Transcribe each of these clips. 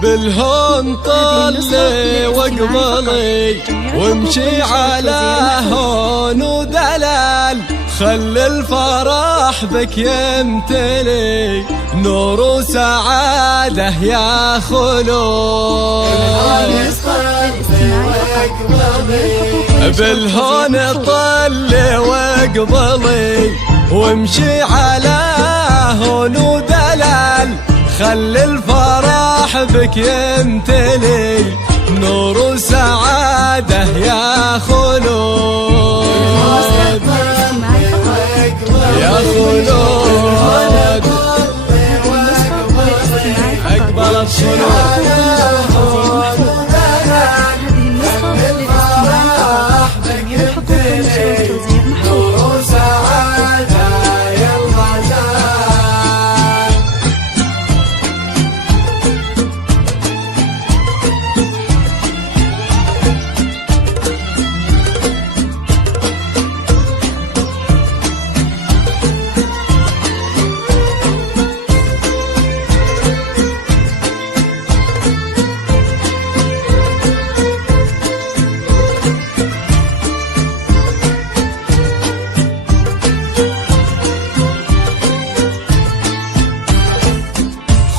بالهون طلي واقبلي وامشي على هون ودلال، خل الفرح بك يمتلي نور وسعادة يا خلود. بالهون طلي واقبلي وامشي على هون ودلال، خل الفرح بك يمتلي نور وسعادة يا خلود. يا خلود أقبل الخلود.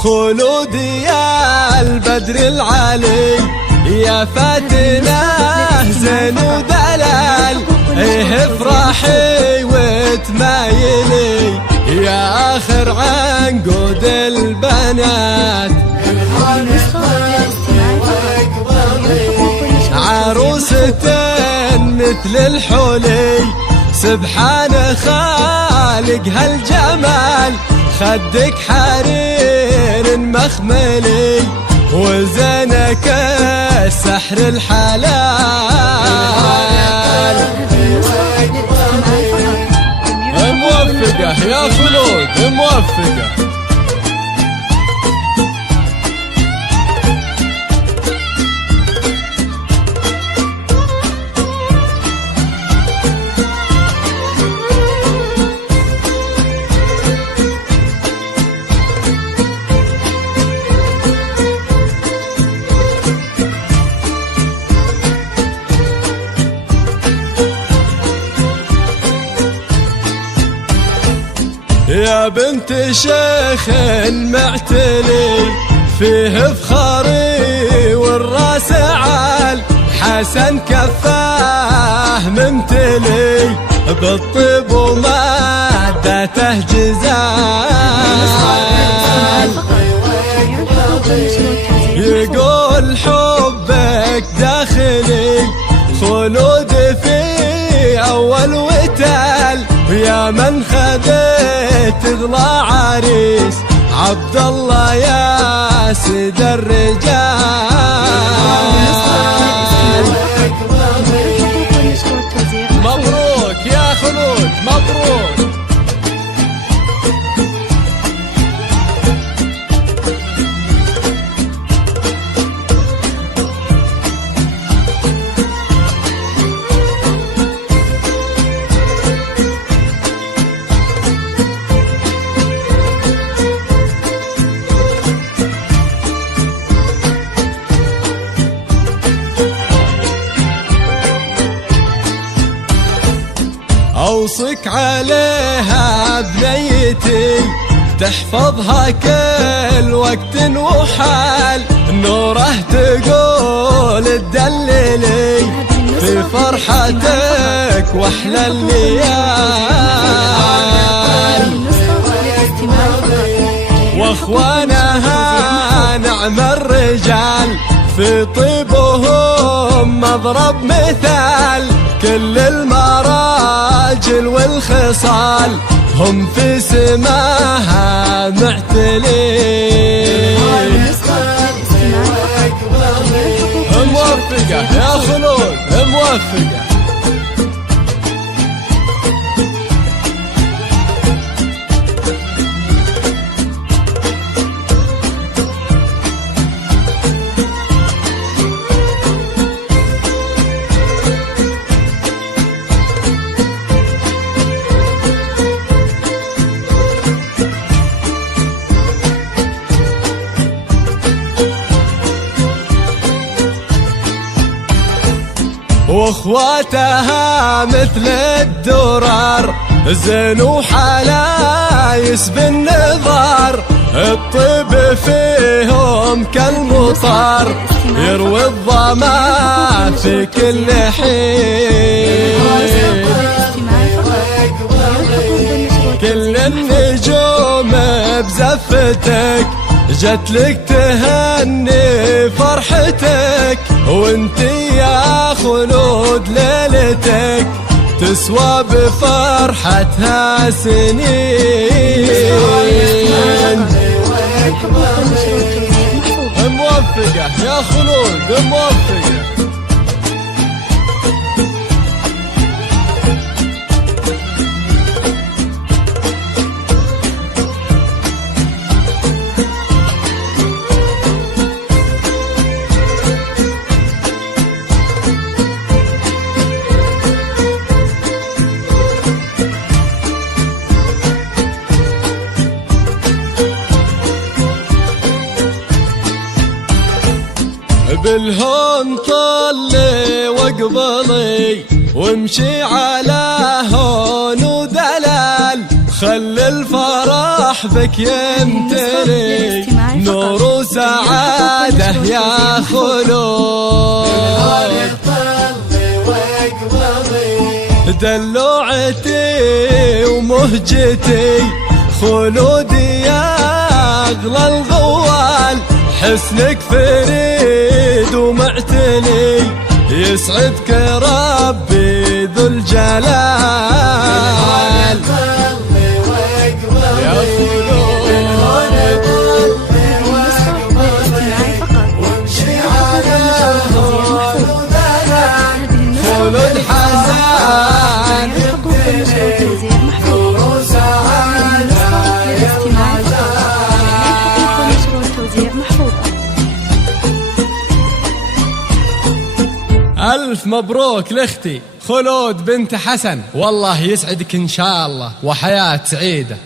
خلود يا البدر العلي يا فاتنه زين ودلال، ايه افرحي وتمايلي يا اخر عنقود البنات. عروسة مثل الحلي سبحان خالق هالجمال، خدك حرير مخملي وزنك السحر الحلال. موفقة يا خلود موفقة. يا بنت شيخ معتلي فيه فخاري والراس عال، حسن كفاه ممتلي بالطيب ومادته جزال. يقول حبك داخلي خلود في أول وتال، ويا من خذيت اغلى عريس عبد الله يا سيد الرجال. مبروك يا خلود مبروك. أوصك عليها بنيتي تحفظها كل وقت وحال، نوره تقول تدللي في فرحتك واحلى الليال. واخوانها نعم الرجال في طيبهم مضرب مثال، كل المراجل والخصال هم في سماها معتلين. موفقة يا خلود موفقة. واخواتها مثل الدرر، زين وحلايس بالنظر، الطيب فيهم كالمطر، يروي الظما في كل حين. كل النجوم بزفتك جتلك تهني فرحتك، وانتي يا خلود ليلتك تسوى بفرحتها سنين. موفقة يا خلود موفقة. بالهون طلي واقبلي وامشي على هون ودلال، خل الفرح بك يمتلي نور وسعادة يا خلود. دلوعتي ومهجتي خلودي يا أغلى الغوال، حسنك فريد ومعتني يسعدك ربي ذو الجلال. يا خلود وامشي على خلود حسن ألف مبروك لأختي خلود بنت حسن، والله يسعدك إن شاء الله وحياة سعيدة.